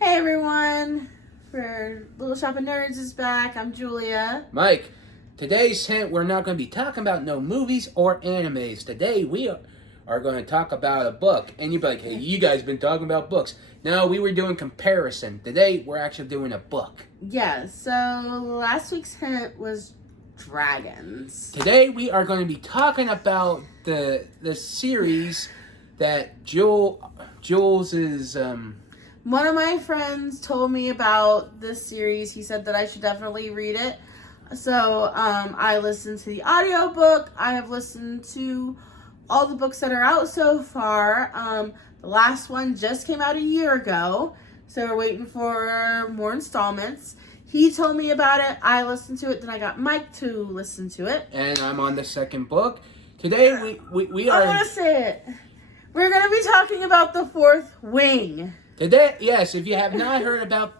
Hey everyone, for Little Shop of Nerds is back. I'm Julia. Mike, today's hint, we're not going to be talking about no movies or animes. Today we are going to talk about a book. And you'd be like, hey, you guys been talking about books. No, we were doing comparison. Today we're actually doing a book. Yeah, so last week's hint was dragons. Today we are going to be talking about the series that Jules is... One of my friends told me about this series. He said that I should definitely read it. So I listened to the audiobook. I have listened to all the books that are out so far. The last one just came out a year ago. So we're waiting for more installments. He told me about it. I listened to it. Then I got Mike to listen to it. And I'm on the second book. Today we are... I want to say it. We're going to be talking about The Fourth Wing. Today, yes, if you have not heard about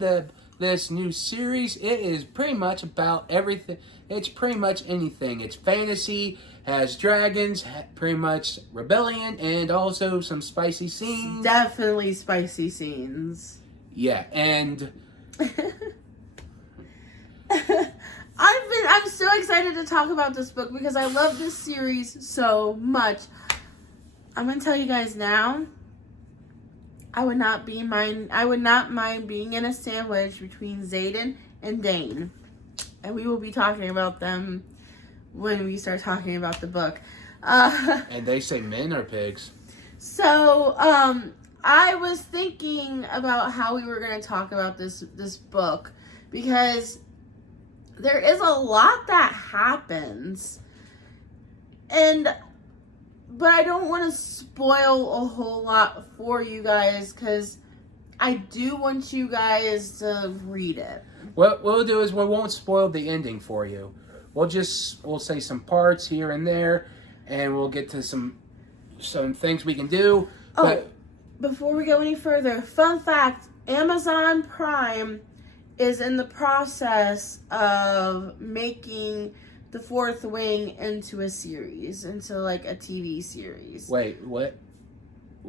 this new series, it is pretty much about everything. It's pretty much anything. It's fantasy, has dragons, pretty much rebellion, and also some spicy scenes. Definitely spicy scenes. Yeah, and I'm so excited to talk about this book because I love this series so much. I'm gonna tell you guys now. I would not mind being in a sandwich between Xaden and Dane. And we will be talking about them when we start talking about the book. and they say men are pigs. So, I was thinking about how we were going to talk about this book because there is a lot that happens. But I don't want to spoil a whole lot for you guys because I do want you guys to read it. What we'll do is we won't spoil the ending for you. We'll say some parts here and there, and we'll get to some things we can do. Before we go any further, fun fact, Amazon Prime is in the process of making The Fourth Wing into a series, into like a TV series. Wait, what?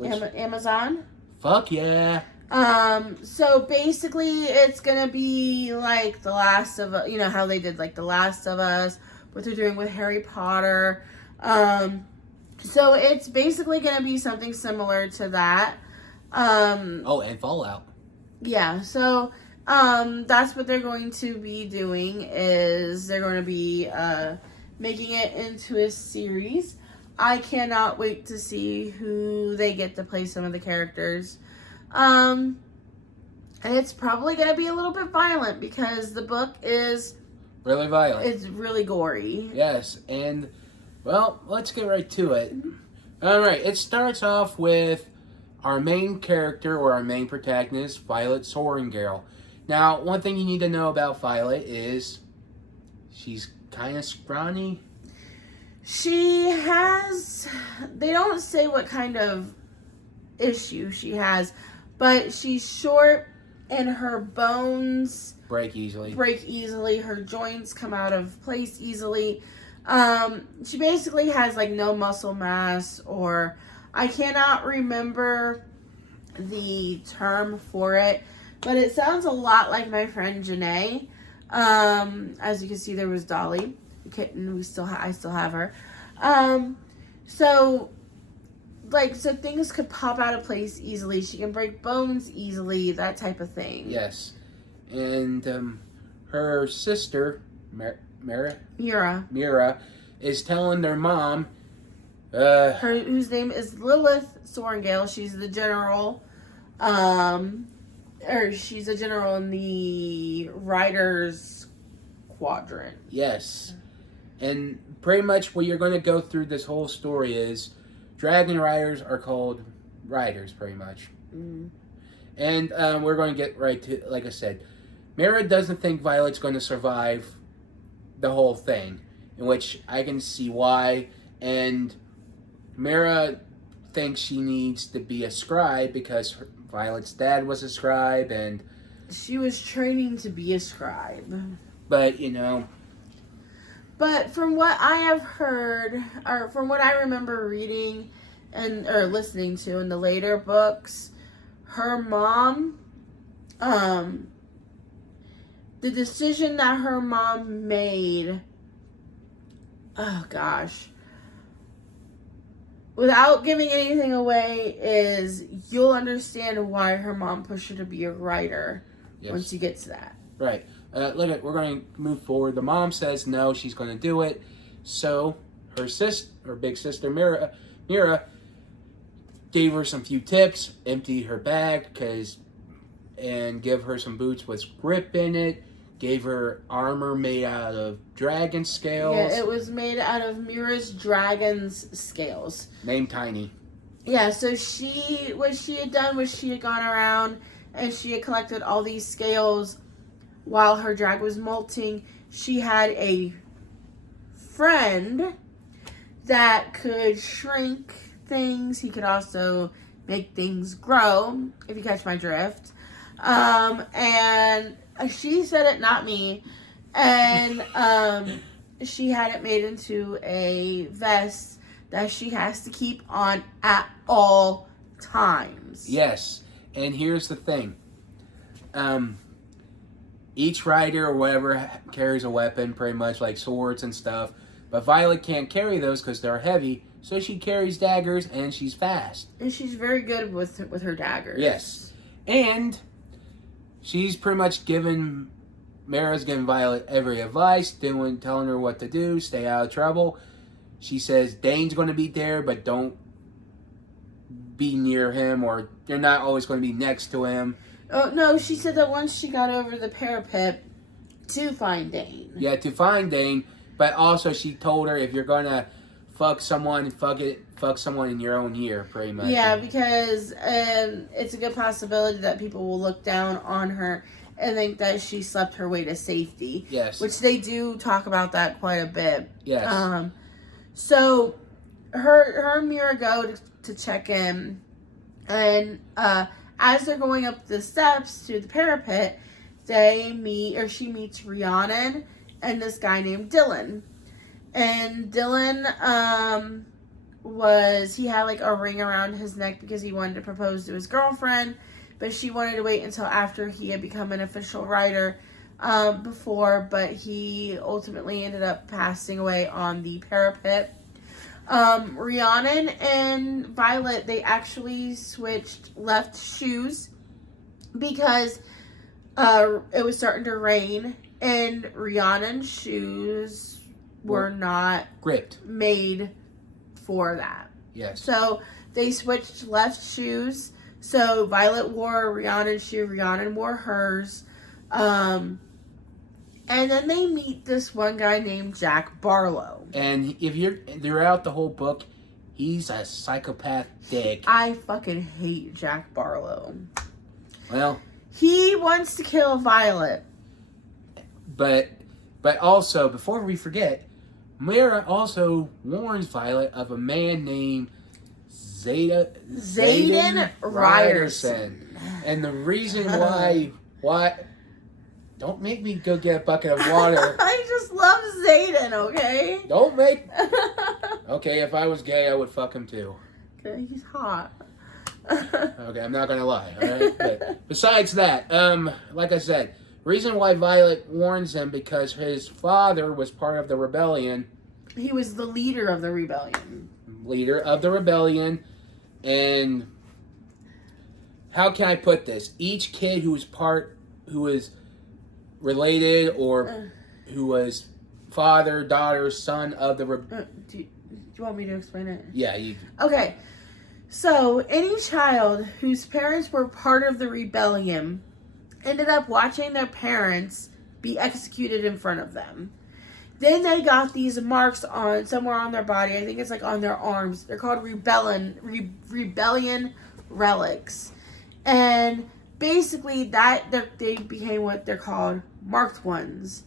Amazon? Fuck yeah. So basically it's gonna be like The Last of Us, you know how they did like The Last of Us, what they're doing with Harry Potter. So it's basically gonna be something similar to that. And Fallout. Yeah, so that's what they're going to be doing is they're going to be making it into a series. I cannot wait to see who they get to play some of the characters. And it's probably going to be a little bit violent because the book is really violent. It's really gory. Yes, and well, let's get right to it. All right, it starts off with our main character or our main protagonist, Violet Sorrengail. Now, one thing you need to know about Violet is she's kind of scrawny. They don't say what kind of issue she has, but she's short and her bones break easily. Her joints come out of place easily. She basically has like no muscle mass, or I cannot remember the term for it, but it sounds a lot like my friend Janae. As you can see, there was Dolly, the kitten. I still have her. So things could pop out of place easily. She can break bones easily, that type of thing. Yes, and her sister Mira is telling their mom, whose name is Lilith Sorrengail. She's the general. She's a general in the Riders Quadrant. Yes. And pretty much what you're going to go through this whole story is Dragon Riders are called Riders, pretty much. Mm. And we're going to get right to, like I said, Mira doesn't think Violet's going to survive the whole thing, in which I can see why. And Mira thinks she needs to be a scribe because Violet's dad was a scribe, and she was training to be a scribe. But from what I have heard, or from what I remember reading or listening to in the later books, her mom the decision that her mom made, oh gosh, without giving anything away, is you'll understand why her mom pushed her to be a writer once you get to that. Right. Look, we're going to move forward. The mom says no, she's going to do it. So her big sister Mira, gave her some few tips, empty her bag, and give her some boots with grip in it. Gave her armor made out of dragon scales. Yeah, it was made out of Mira's dragon's scales. Named Tiny. Yeah, so what she had done was she had gone around and she had collected all these scales while her drag was molting. She had a friend that could shrink things. He could also make things grow, if you catch my drift. And she said it, not me. And she had it made into a vest that she has to keep on at all times. Yes. And here's the thing. Each rider or whatever carries a weapon, pretty much like swords and stuff. But Violet can't carry those because they're heavy. So she carries daggers and she's fast. And she's very good with her daggers. Yes. And she's pretty much Mira's giving Violet every advice, telling her what to do, stay out of trouble. She says Dane's going to be there, but don't be near him, or you're not always going to be next to him. Oh, no, she said that once she got over the parapet to find Dane. Yeah, to find Dane, but also she told her if you're going to fuck someone, fuck someone in your own year, pretty much. Yeah, because it's a good possibility that people will look down on her and think that she slept her way to safety. Yes. Which they do talk about that quite a bit. Yes. So her and Mira go to check in, and as they're going up the steps to the parapet, she meets Rhiannon and this guy named Dylan. And Dylan he had like a ring around his neck because he wanted to propose to his girlfriend, but she wanted to wait until after he had become an official writer but he ultimately ended up passing away on the parapet. Rhiannon and Violet, they actually switched left shoes because it was starting to rain, and Rhiannon's shoes were not gripped, made for that. Yes. So they switched left shoes. So Violet wore Rhiannon's shoe, Rhiannon wore hers. And then they meet this one guy named Jack Barlow. And if you're throughout the whole book, he's a psychopath dick. I fucking hate Jack Barlow. Well, he wants to kill Violet. But also, before we forget, Mira also warns Violet of a man named Xaden Ryerson. And the reason why don't make me go get a bucket of water. I just love Xaden, okay? Okay, if I was gay, I would fuck him too. Okay, he's hot. Okay, I'm not gonna lie, alright? But besides that, like I said, reason why Violet warns him because his father was part of the rebellion. He was the leader of the rebellion. And how can I put this? Each kid who was related or who was father, daughter, son of the do you want me to explain it? Yeah, you. Okay. So, any child whose parents were part of the rebellion ended up watching their parents be executed in front of them. Then they got these marks on somewhere on their body. I think it's like on their arms. They're called rebellion relics. And basically they became what they're called marked ones.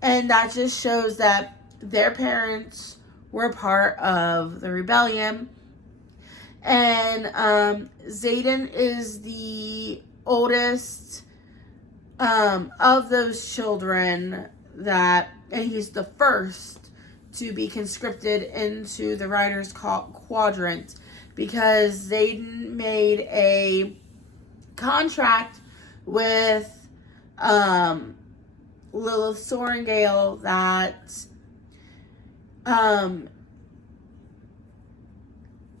And that just shows that their parents were part of the rebellion. And Xaden is the oldest of those children and he's the first to be conscripted into the Riders' Quadrant because Xaden made a contract with Lilith Sorrengail that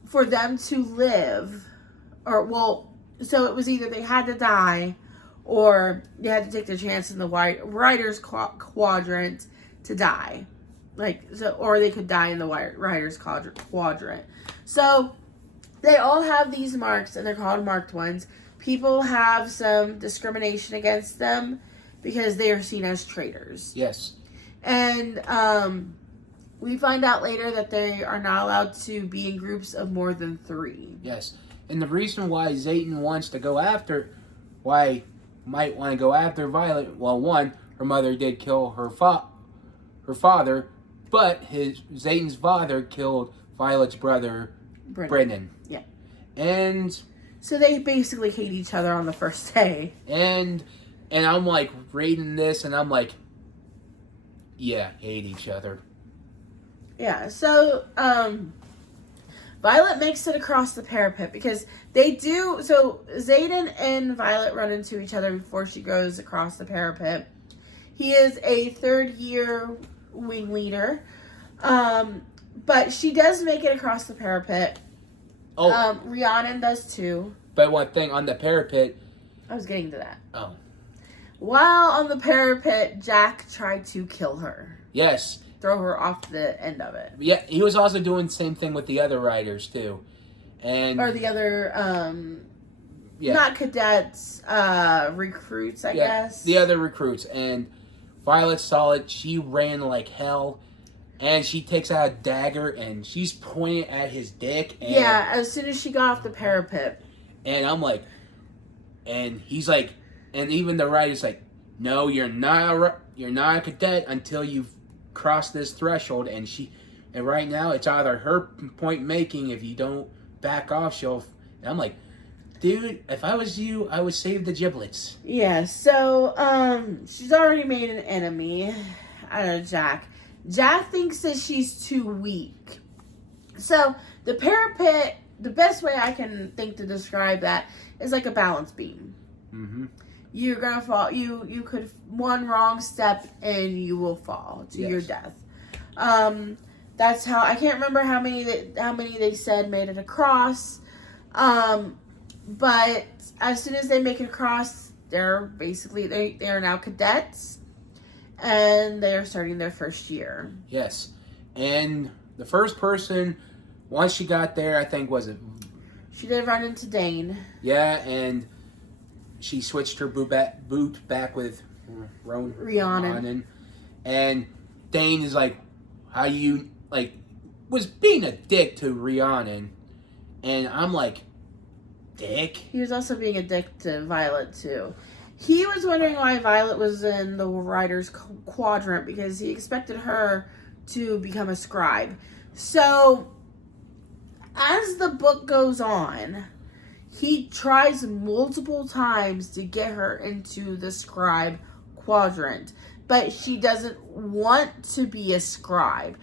for them to live, so it was either they had to die or they had to take the chance in the writer's quadrant to die. Or they could die in the writer's quadrant. So they all have these marks, and they're called marked ones. People have some discrimination against them because they are seen as traitors. Yes. And we find out later that they are not allowed to be in groups of more than 3. Yes. And the reason why Zayden wants to go after, why might want to go after Violet, well, one, her mother did kill her father, but Zayden's father killed Violet's brother, Brennan. Yeah. And so they basically hate each other on the first day. And I'm like reading this, and I'm like, yeah, hate each other. Yeah. So Violet makes it across the parapet because they do. So Zayden and Violet run into each other before she goes across the parapet. He is a 3rd year wing leader, but she does make it across the parapet. Oh, Rhiannon does too. But one thing on the parapet. I was getting to that. Oh. While on the parapet, Jack tried to kill her. Yes. Throw her off the end of it. Yeah, he was also doing the same thing with the other riders too, or the other, not cadets, recruits, I guess. The other recruits. And Violet saw it. She ran like hell, and she takes out a dagger and she's pointing at his dick. And, yeah, as soon as she got off the parapet. And I'm like, and he's like, and even the rider's like, no, you're not a cadet until you've crossed this threshold. And right now it's either her point making. If you don't back off, she'll. And I'm like, dude, if I was you, I would save the giblets. Yeah, so she's already made an enemy out of Jack. Jack thinks that she's too weak. So the parapet, the best way I can think to describe that is like a balance beam. Mm-hmm. You're gonna fall. You could one wrong step and you will fall to your death. That's how. I can't remember how many they said made it across. But as soon as they make it across, they're basically they are now cadets, and they are starting their first year. Yes, and the first person, once she got there, I think was it. She did run into Dane. Yeah, and she switched her boot back with Rhiannon. And Dane is like, how you, like, was being a dick to Rhiannon. And I'm like, dick? He was also being a dick to Violet, too. He was wondering why Violet was in the writer's quadrant because he expected her to become a scribe. So, as the book goes on, he tries multiple times to get her into the scribe quadrant, but she doesn't want to be a scribe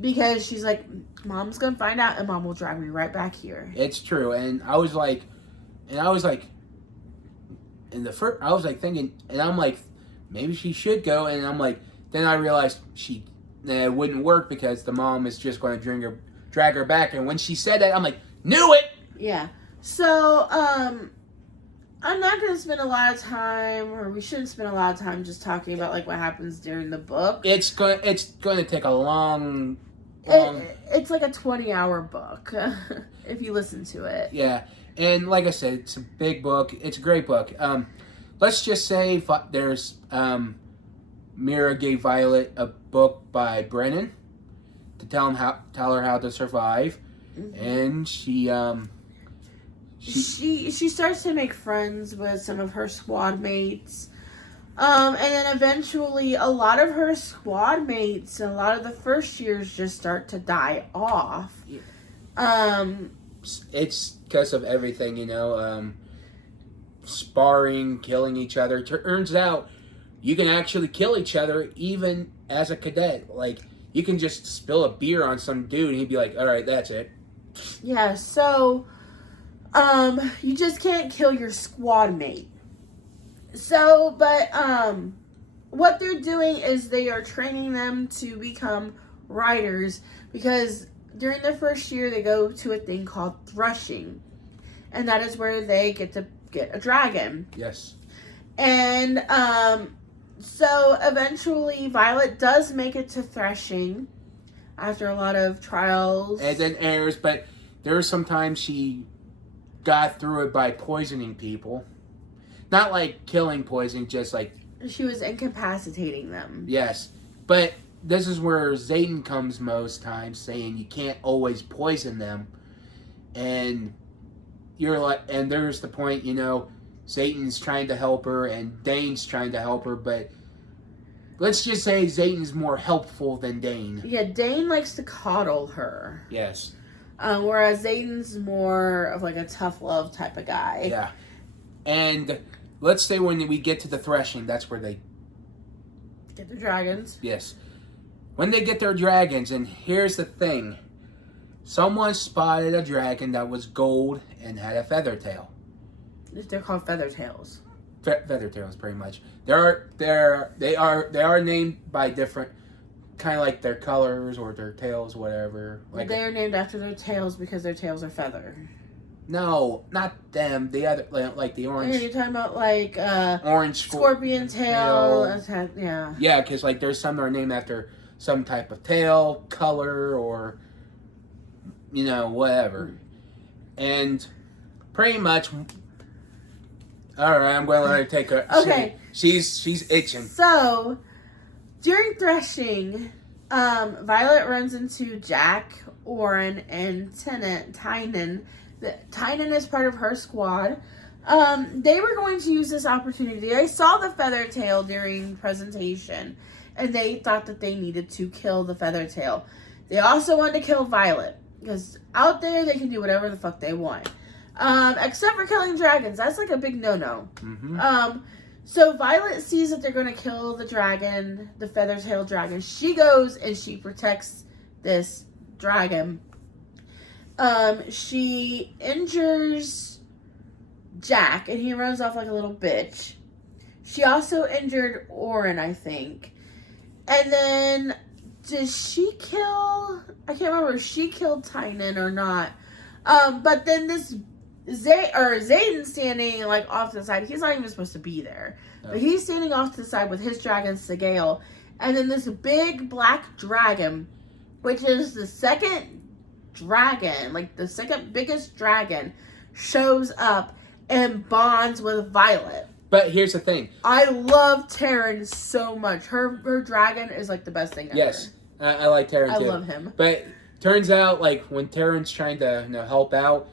because she's like, Mom's gonna find out and Mom will drag me right back here. It's true. And I was like, thinking, and I'm like, maybe she should go. And I'm like, then I realized it wouldn't work because the mom is just going to drag her back. And when she said that, I'm like, knew it. Yeah. So, I'm not going to spend a lot of time, or we shouldn't spend a lot of time just talking about like what happens during the book. It's going to take a long. It's like a 20-hour book if you listen to it. Yeah, and like I said, it's a big book. It's a great book. Let's just say there's Mira gave Violet a book by Brennan to tell her how to survive, mm-hmm. And she starts to make friends with some of her squad mates. And then eventually a lot of her squad mates and a lot of the first years just start to die off. Yeah. It's because of everything, sparring, killing each other. Turns out you can actually kill each other even as a cadet. Like, you can just spill a beer on some dude and he'd be like, all right, that's it. Yeah, so you just can't kill your squad mate. what they're doing is they are training them to become riders because during their first year they go to a thing called threshing, and that is where they get to get a dragon. Yes. And so eventually Violet does make it to threshing after a lot of trials and then errors, but there are sometimes she got through it by poisoning people. Not like killing poison, just like... She was incapacitating them. Yes. But this is where Zayden comes most times, saying you can't always poison them. And you're like, and there's the point, Zayden's trying to help her and Dane's trying to help her, but let's just say Zayden's more helpful than Dane. Yeah, Dane likes to coddle her. Yes. Whereas Zayden's more of like a tough love type of guy. Yeah. And let's say when we get to the threshing, that's where they get their dragons. Yes. When they get their dragons, and here's the thing. Someone spotted a dragon that was gold and had a feather tail. They're called feather tails. Feather tails, pretty much. They are named by different, kind of like their colors or their tails, whatever. Like they are named after their tails because their tails are feather. No, not them. The other, like the orange. You're talking about like orange scorpion tail. Yeah. Yeah, because like there's some that are named after some type of tail, color, or whatever. And pretty much. All right, I'm going to let her take her. Okay. She's itching. So during threshing, Violet runs into Jack, Orin, and Tynan. Tynan is part of her squad. They were going to use this opportunity. They saw the feather tail during presentation, and they thought that they needed to kill the feather tail. They also wanted to kill Violet, because out there they can do whatever the fuck they want. Except for killing dragons. That's like a big no-no. Mm-hmm. So Violet sees that they're going to kill the dragon, the feather tail dragon. She goes and she protects this dragon. She injures Jack, and he runs off like a little bitch. She also injured Orin, I think. And then, did she kill... I can't remember if she killed Tynan or not. But then this... Zayden standing like off to the side. He's not even supposed to be there. No. But he's standing off to the side with his dragon, Sigale. And then this big black dragon, which is the second dragon, like the second biggest dragon, shows up and bonds with Violet. But here's the thing. I love Terran so much. Her dragon is like the best thing ever. Yes, I like Terran too. I love him. But turns out, like when Terran's trying to help out,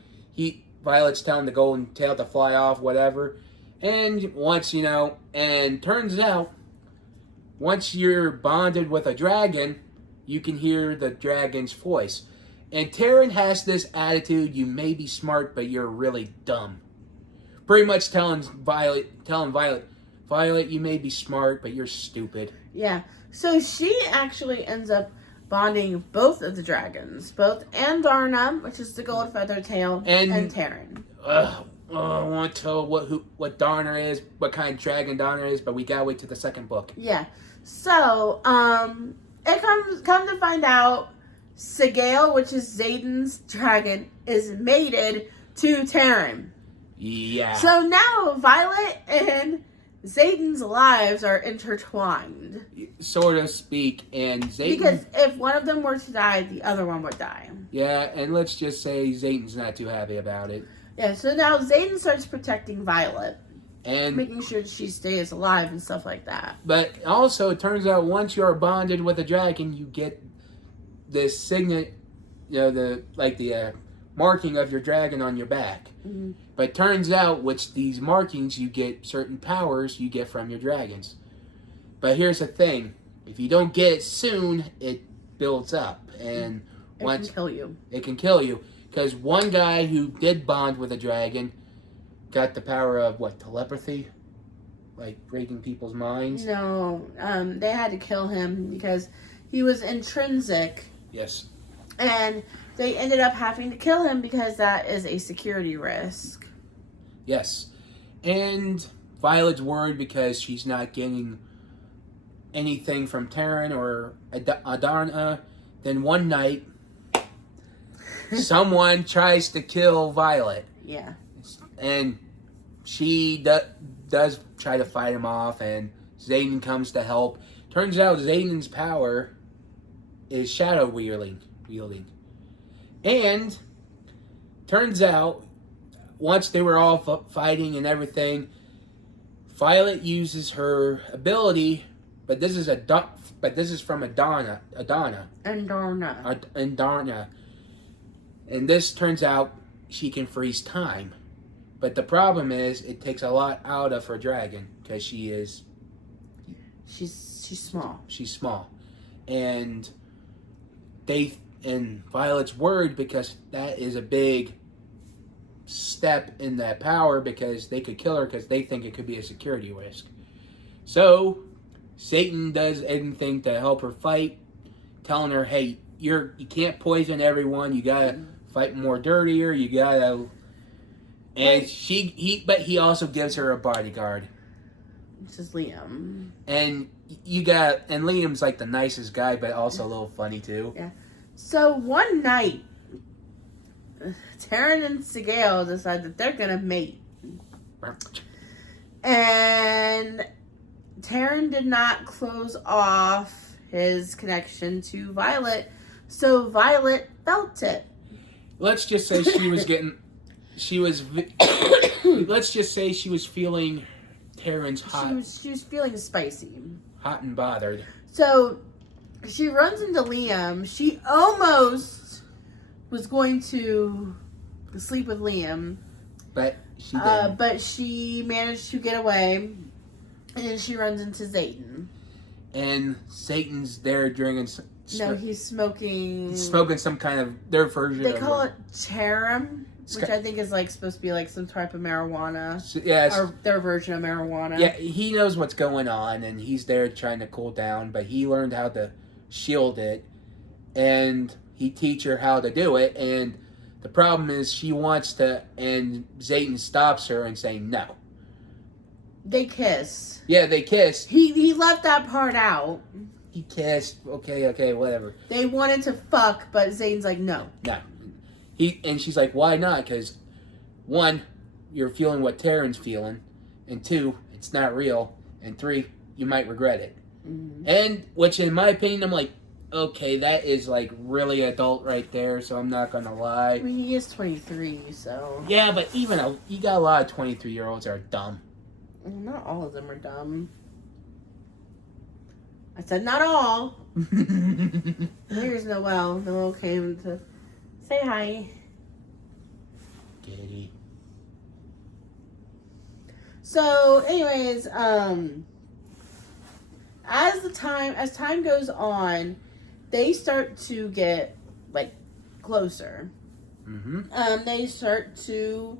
Violet's telling the golden tail to fly off, whatever. And once and turns out, once you're bonded with a dragon, you can hear the dragon's voice. And Terran has this attitude: you may be smart, but you're really dumb. Pretty much telling Violet, Violet, you may be smart, but you're stupid. Yeah. So she actually ends up bonding both of the dragons, both Andarna, which is the gold feather tail, and Terran. I want to tell what Darner is, what kind of dragon Darner is, but we gotta wait to the second book. Yeah. So, it come to find out, Sigale, which is Zayden's dragon, is mated to Terran. Yeah. So now Violet and Zayden's lives are intertwined. So to speak, and Zayden... Because if one of them were to die, the other one would die. Yeah, and let's just say Zayden's not too happy about it. Yeah, so now Zayden starts protecting Violet. And making sure she stays alive and stuff like that. But also, it turns out once you're bonded with a dragon, you get this signet, the marking of your dragon on your back. Mm-hmm. But it turns out, with these markings, you get certain powers you get from your dragons. But here's the thing. If you don't get it soon, it builds up. And it can kill you. It can kill you. Because one guy who did bond with a dragon got the power of, telepathy? Like, breaking people's minds? No. They had to kill him because he was intrinsic. Yes. And they ended up having to kill him because that is a security risk. Yes. And Violet's worried because she's not getting anything from Taryn or Adarna. Then one night, someone tries to kill Violet. Yeah. And she does try to fight him off, and Xaden comes to help. Turns out Xaden's power is shadow wielding. And turns out, once they were all fighting and everything, Violet uses her ability, but this is from Adarna. And this turns out she can freeze time. But the problem is, it takes a lot out of her dragon because she's small. She's small, and Violet's worried because that is a big step in that power because they could kill her because they think it could be a security risk. So Satan does anything to help her fight, telling her, "Hey, you can't poison everyone. You gotta fight more dirtier. You gotta." And but he also gives her a bodyguard. This is Liam. And Liam's like the nicest guy, but also a little funny too. Yeah. So one night, Taryn and Sigale decide that they're gonna mate. And Taryn did not close off his connection to Violet, so Violet felt it. Let's just say let's just say she was feeling Taryn's hot. She was feeling spicy. Hot and bothered. So she runs into Liam. She almost was going to sleep with Liam. But she didn't. But she managed to get away. And then she runs into Xaden. And Satan's there drinking. No, he's smoking. He's smoking some kind of their version. They call it Charum, which I think is like supposed to be like some type of marijuana. Or their version of marijuana. Yeah, he knows what's going on, and he's there trying to cool down. But he learned how to shield it, and he teach her how to do it. And the problem is, she wants to, and Xaden stops her and saying no. They kiss. Yeah, they kiss. He left that part out. He kissed. Okay, whatever. They wanted to fuck, but Zane's like, no. No. And she's like, why not? Because, one, you're feeling what Taryn's feeling. And two, it's not real. And three, you might regret it. Mm-hmm. And, which in my opinion, I'm like, okay, that is like really adult right there, so I'm not going to lie. I mean, he is 23, so. Yeah, but even, you got a lot of 23-year-olds that are dumb. Well, not all of them are dumb. I said not all. Here's Noelle. Noelle came to say hi. Kitty. So, anyways, as time goes on, they start to get like closer. Mm-hmm. They start to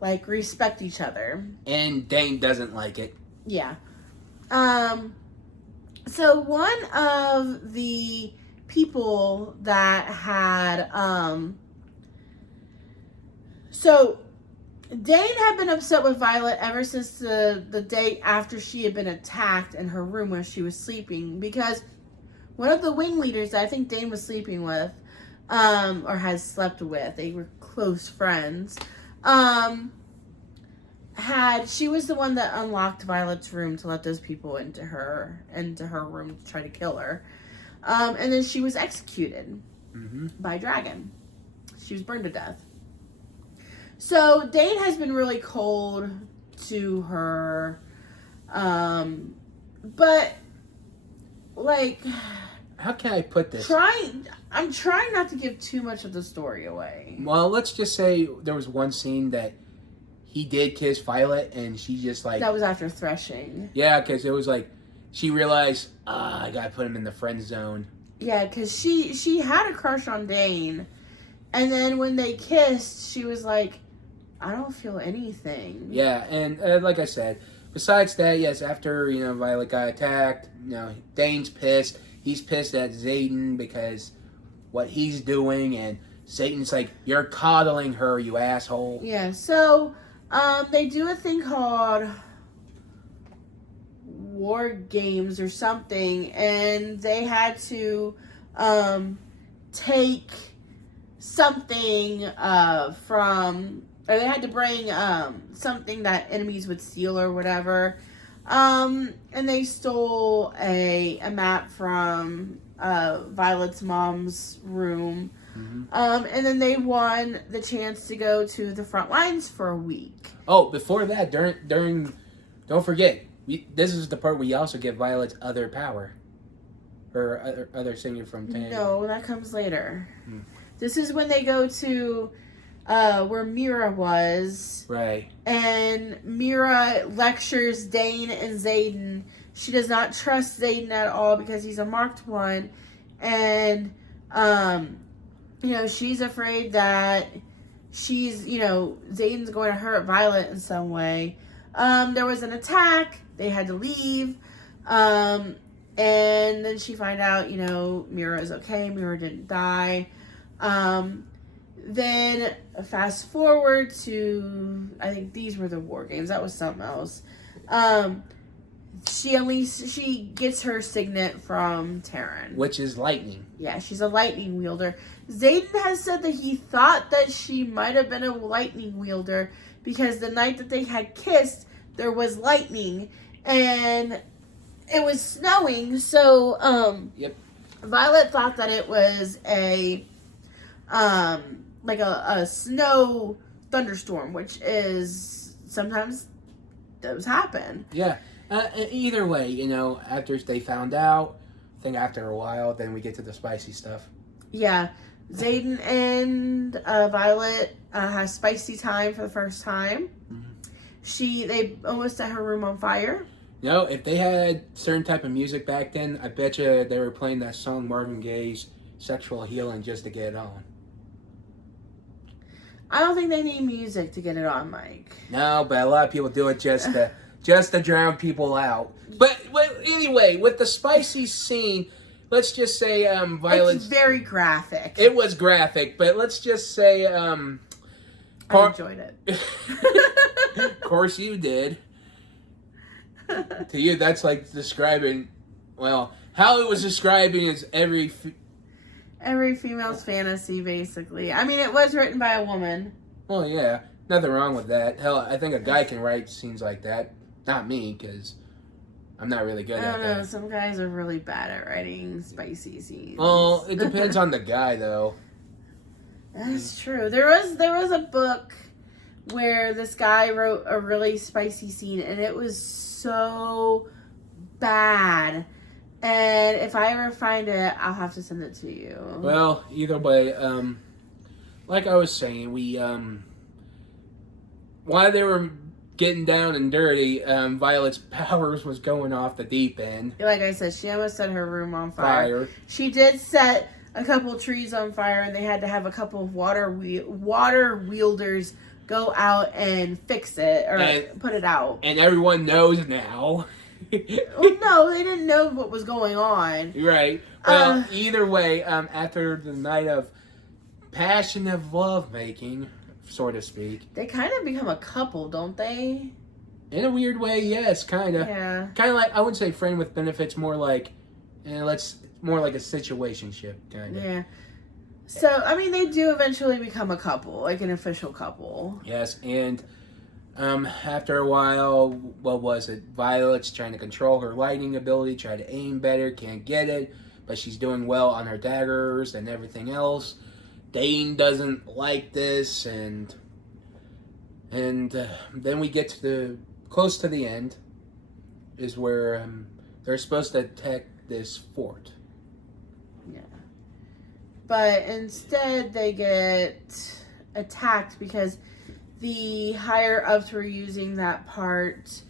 like respect each other. And Dane doesn't like it. Yeah. So one of the people that had, so Dane had been upset with Violet ever since the day after she had been attacked in her room where she was sleeping, because one of the wing leaders that I think Dane was sleeping with, or has slept with, they were close friends, she was the one that unlocked Violet's room to let those people into her room to try to kill her. And then she was executed by dragon. She was burned to death. So Dane has been really cold to her. But like, how can I put this? I'm trying not to give too much of the story away. Well, let's just say there was one scene that he did kiss Violet, and she just like... That was after threshing. Yeah, because it was like, she realized, I gotta put him in the friend zone. Yeah, because she had a crush on Dane, and then when they kissed, she was like, I don't feel anything. Yeah, and like I said, besides that, yes, after, Violet got attacked, Dane's pissed. He's pissed at Xaden because what he's doing, and Satan's like, you're coddling her, you asshole. Yeah, so... they do a thing called war games or something, and they had to take something or they had to bring something that enemies would steal or whatever. And they stole a map from Violet's mom's room. Mm-hmm. And then they won the chance to go to the front lines for a week. Oh, before that, during don't forget, this is the part where you also get Violet's other power. Her other singer from Tango. No, that comes later. Hmm. This is when they go to where Mira was. Right. And Mira lectures Dane and Xaden. She does not trust Xaden at all because he's a marked one. And, she's afraid that Xaden's going to hurt Violet in some way. There was an attack. They had to leave. And then she find out, Mira is okay. Mira didn't die. Then fast forward to, I think these were the war games. That was something else. She gets her signet from Terran, Which is lightning. Yeah, she's a lightning wielder. Xaden has said that he thought that she might have been a lightning wielder because the night that they had kissed, there was lightning and it was snowing. So, Yep. Violet thought that it was a snow thunderstorm, which is sometimes those happen. Yeah. Either way, after they found out, I think after a while, then we get to the spicy stuff. Yeah. Xaden and Violet have spicy time for the first time. Mm-hmm. They almost set her room on fire. If they had certain type of music back then, I bet you they were playing that song Marvin Gaye's "Sexual Healing" just to get it on. I don't think they need music to get it on, Mike. No, but a lot of people do it just to drown people out. But anyway, with the spicy scene, let's just say Violet's... It's very graphic. It was graphic, but let's just say... I enjoyed it. Of course you did. To you, that's like describing... Well, how it was describing is every female's fantasy, basically. I mean, it was written by a woman. Well, yeah. Nothing wrong with that. Hell, I think a guy can write scenes like that. Not me, because I'm not really good I at don't know. that. Some guys are really bad at writing spicy scenes. Well, it depends on the guy, though. That's true. There was a book where this guy wrote a really spicy scene, and it was so bad. And if I ever find it, I'll have to send it to you. Well, either way, like I was saying, we while they were getting down and dirty, Violet's powers was going off the deep end. Like I said, she almost set her room on fire. She did set a couple trees on fire, and they had to have a couple of water wielders go out and fix it or put it out. And everyone knows now. Well, no, they didn't know what was going on. Right. Well, either way, after the night of passionate lovemaking, so to speak. They kind of become a couple, don't they? In a weird way, yes, kind of. Yeah. Kind of like, I wouldn't say friend with benefits, more like, more like a situationship, kind of. Yeah. So, I mean, they do eventually become a couple, like an official couple. Yes, and after a while, what was it? Violet's trying to control her lighting ability, try to aim better, can't get it, but she's doing well on her daggers and everything else. Dane doesn't like this, and then we get to close to the end, is where they're supposed to attack this fort. Yeah. But instead, they get attacked because the higher-ups were using that part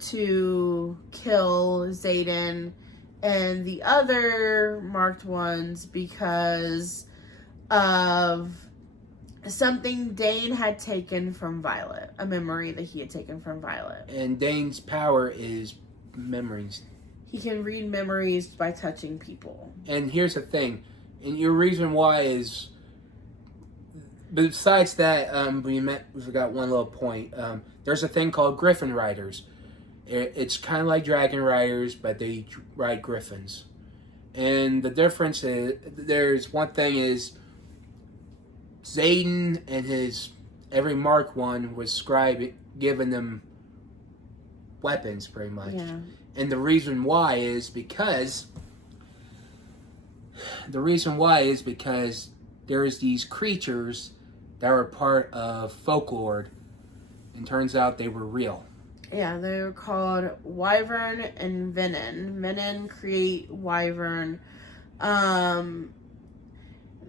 to kill Xaden and the other marked ones because of something Dane had taken from Violet, a memory that he had taken from Violet. And Dane's power is memories. He can read memories by touching people. And here's the thing, and your reason why is, besides that, we forgot one little point. There's a thing called Griffin Riders. It's kind of like dragon riders, but they ride griffins. And the difference is, there's one thing is, Xaden and his every Mark One was giving them weapons, pretty much. Yeah. And the reason why is because there's these creatures that were part of folklore, and turns out they were real. Yeah, they were called Wyvern and Venin. Venin create Wyvern.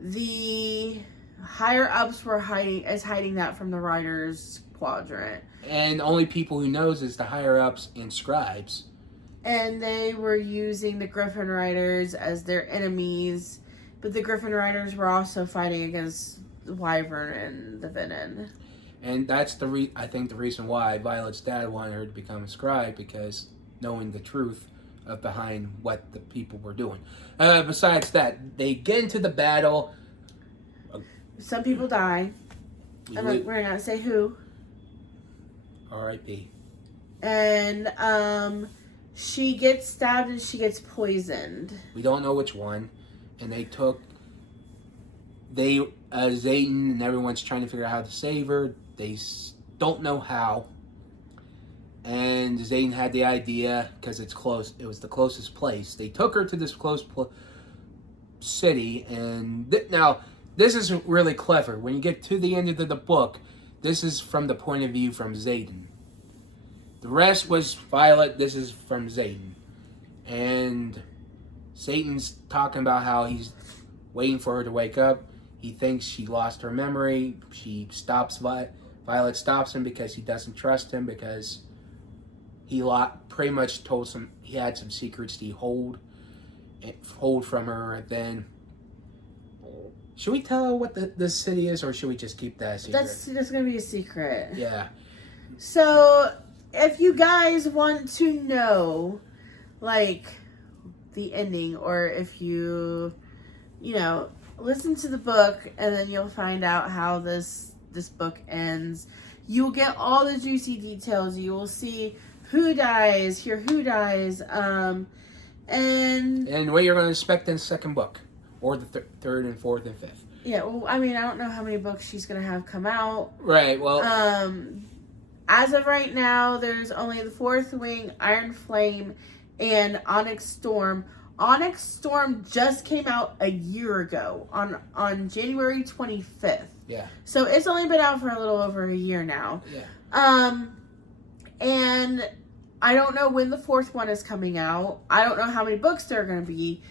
The higher ups were hiding that from the Riders Quadrant. And only people who knows is the higher ups and scribes. And they were using the Griffin Riders as their enemies, but the Griffin Riders were also fighting against the Wyvern and the Venin. And that's I think the reason why Violet's dad wanted her to become a scribe, because knowing the truth of behind what the people were doing. Besides that, they get into the battle. Some people die. We're not gonna say who. R.I.P. And she gets stabbed and she gets poisoned. We don't know which one. And Xaden and everyone's trying to figure out how to save her. They don't know how. And Xaden had the idea, because it's close. It was the closest place. They took her to this close city. And now, this is really clever. When you get to the end of the book, this is from the point of view from Xaden. The rest was Violet. This is from Xaden. And Satan's talking about how he's waiting for her to wake up. He thinks she lost her memory. Violet stops him because he doesn't trust him, because he pretty much told he had some secrets to hold from her. Then, should we tell her what this city is, or should we just keep that a secret? That's gonna be a secret. Yeah. So, if you guys want to know, like, the ending, or if you listen to the book, and then you'll find out how this book ends. You'll get all the juicy details. You will see who dies, hear who dies, and what you're going to expect in the second book, or the third and fourth and fifth. Yeah, well, I mean, I don't know how many books she's going to have come out. Right, well... As of right now, there's only the Fourth Wing, Iron Flame, and Onyx Storm. Onyx Storm just came out a year ago, on January 25th. Yeah. So it's only been out for a little over a year now. Yeah. And I don't know when the fourth one is coming out. I don't know how many books there are going to be.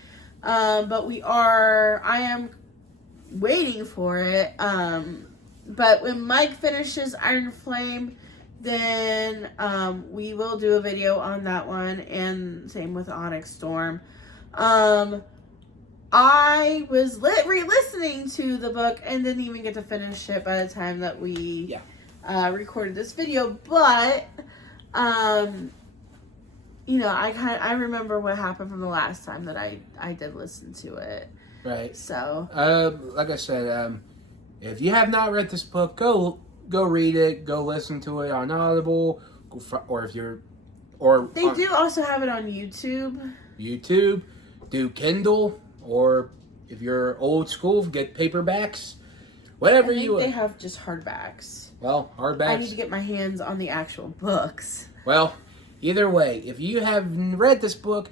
But I am waiting for it. But when Mike finishes Iron Flame, then we will do a video on that one, and same with Onyx Storm. I was re-listening to the book and didn't even get to finish it by the time that we recorded this video, but I remember what happened from the last time that I did listen to it. Right. So like I said, if you have not read this book, go read it. Go listen to it on Audible, they do also have it on YouTube. Do Kindle, or if you're old school, get paperbacks. Whatever they have just hardbacks. Well, hardbacks. I need to get my hands on the actual books. Well, either way, if you haven't read this book,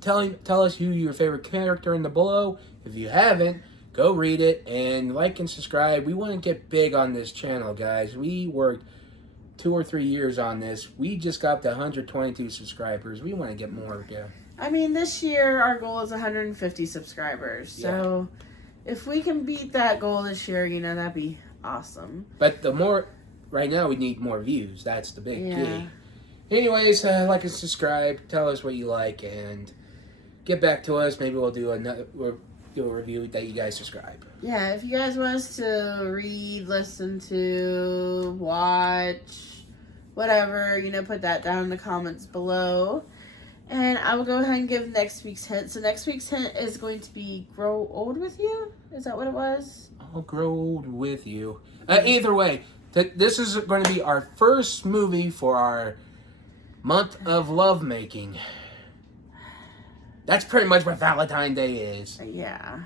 tell us who your favorite character in the below. If you haven't, go read it and like and subscribe. We want to get big on this channel, guys. We worked 2 or 3 years on this. We just got to 122 subscribers. We want to get more. Yeah. I mean, this year our goal is 150 subscribers. So if we can beat that goal this year, that'd be awesome. But right now we need more views. That's the big key. Anyways, like and subscribe. Tell us what you like and get back to us. Maybe we'll do a review that you guys subscribe. Yeah, if you guys want us to read, listen to, watch, whatever, put that down in the comments below. And I will go ahead and give next week's hint. So next week's hint is going to be Grow Old With You? Is that what it was? I'll grow old with you. Either way, this is going to be our first movie for our month of lovemaking. That's pretty much what Valentine's Day is. Yeah.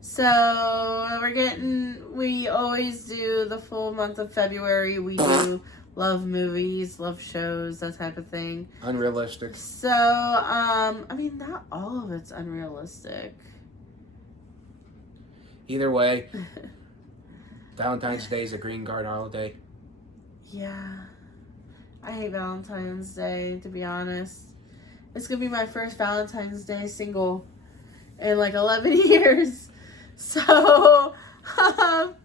So we always do the full month of February. We do love movies, love shows, that type of thing. Unrealistic. So, I mean, not all of it's unrealistic. Either way, Valentine's Day is a green card holiday. Yeah. I hate Valentine's Day, to be honest. It's going to be my first Valentine's Day single in like 11 years. So,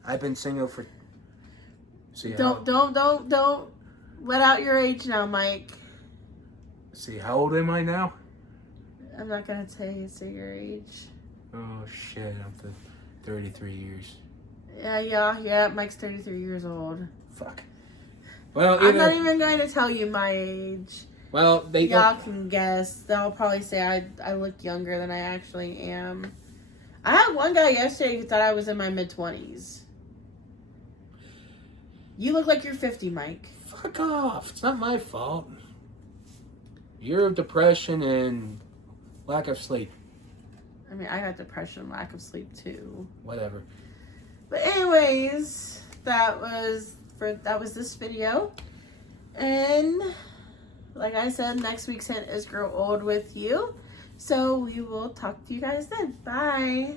I've been single for... See don't let out your age now, Mike. See, how old am I now? I'm not going to tell you say your age. Oh, shit. I'm 33 years. Yeah. Mike's 33 years old. Fuck. Well, I'm not even going to tell you my age. Well, y'all can guess. They'll probably say I look younger than I actually am. I had one guy yesterday who thought I was in my mid-20s. You look like you're 50, Mike. Fuck off. It's not my fault. You're depression and lack of sleep. I mean, I got depression, lack of sleep too. Whatever. But anyways, that was this video. And like I said, next week's hint is Grow Old with You. So we will talk to you guys then. Bye.